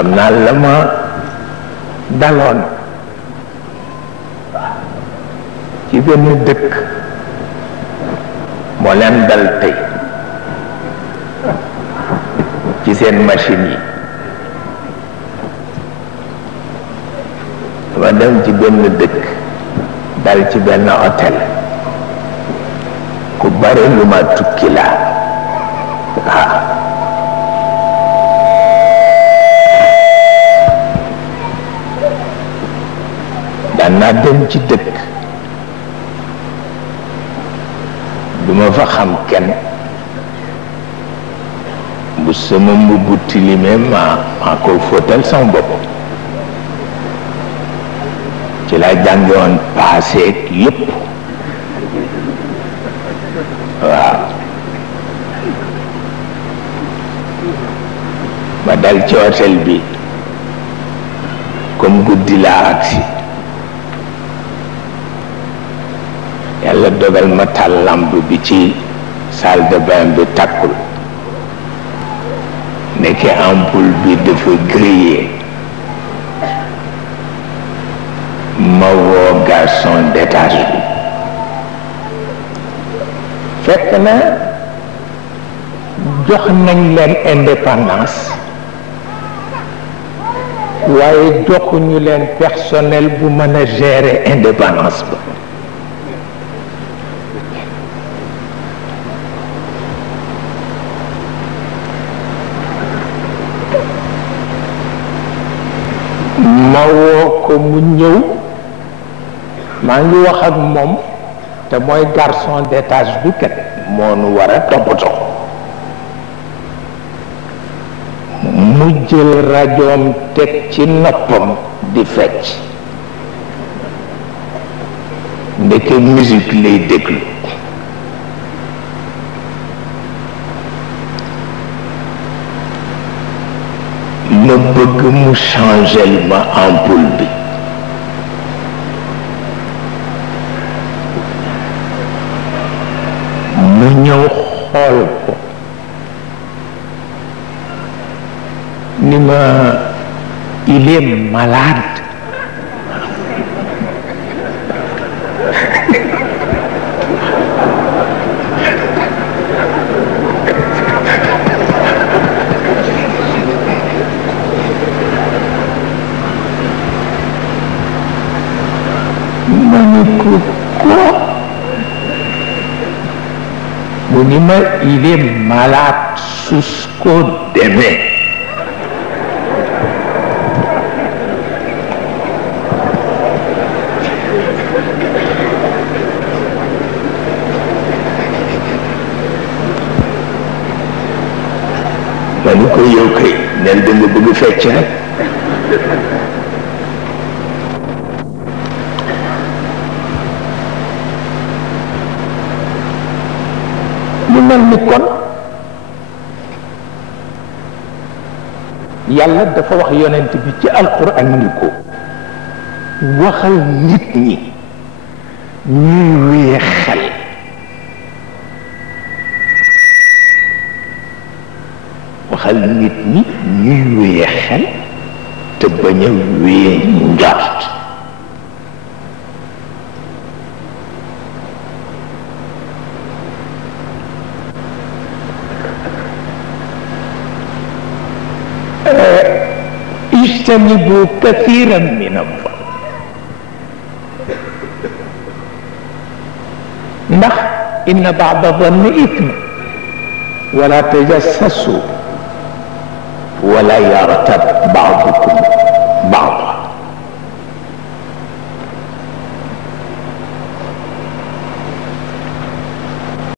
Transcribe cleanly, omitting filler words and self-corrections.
xam naa la ma daloon ci benn dëkk moo leen dal tey ci seen machine yi. dama dem ci benn dëkk dal ci benn hôtel ku bare lu ma tukki laa waaw daan naa dem ci dëkk duma fa xam kenn bu sama mbubb tilimee maa ko fóotal sama bopp ci laa jànge woon passé yépp waaw ma dal ci hôtel bi comme guddi laa agsi yàlla dogal ma taal lampe bi ci salle de bain bi takkul nekke ampoule bi dafa grillé ma woo garçon d'étage bi fekk na jox nañ leen indépendance waaye joxuñu leen personnel bu mën a gérer indépendance ba ma woo ko mu ñëw maa ngi wax ak moom te mooy garçon d'étage bi kat moo nu war a toppatoo mu jël rajoom teg ci noppam di fecc ndeke musique lay déglu ma bëgg mu changel ma ampoule bi mu ñëw xool ko ni ma il est malade ma ni ko mu ni ma il est malade sus ko demee ma ni ko yow kay nel da nga bëgg fecc rek lu mel ni kon yàlla dafa wax yonent bi ci alquran ni ko waxal nit ñi ñuy wéye xel waxal nit ñi ñuy wéye xel te bañ a wéye njort اجتنبوا كثيرا من الظن ndax إن بعض الظن إثم ولا تجسسوا ولا يغتب بعضكم بعضا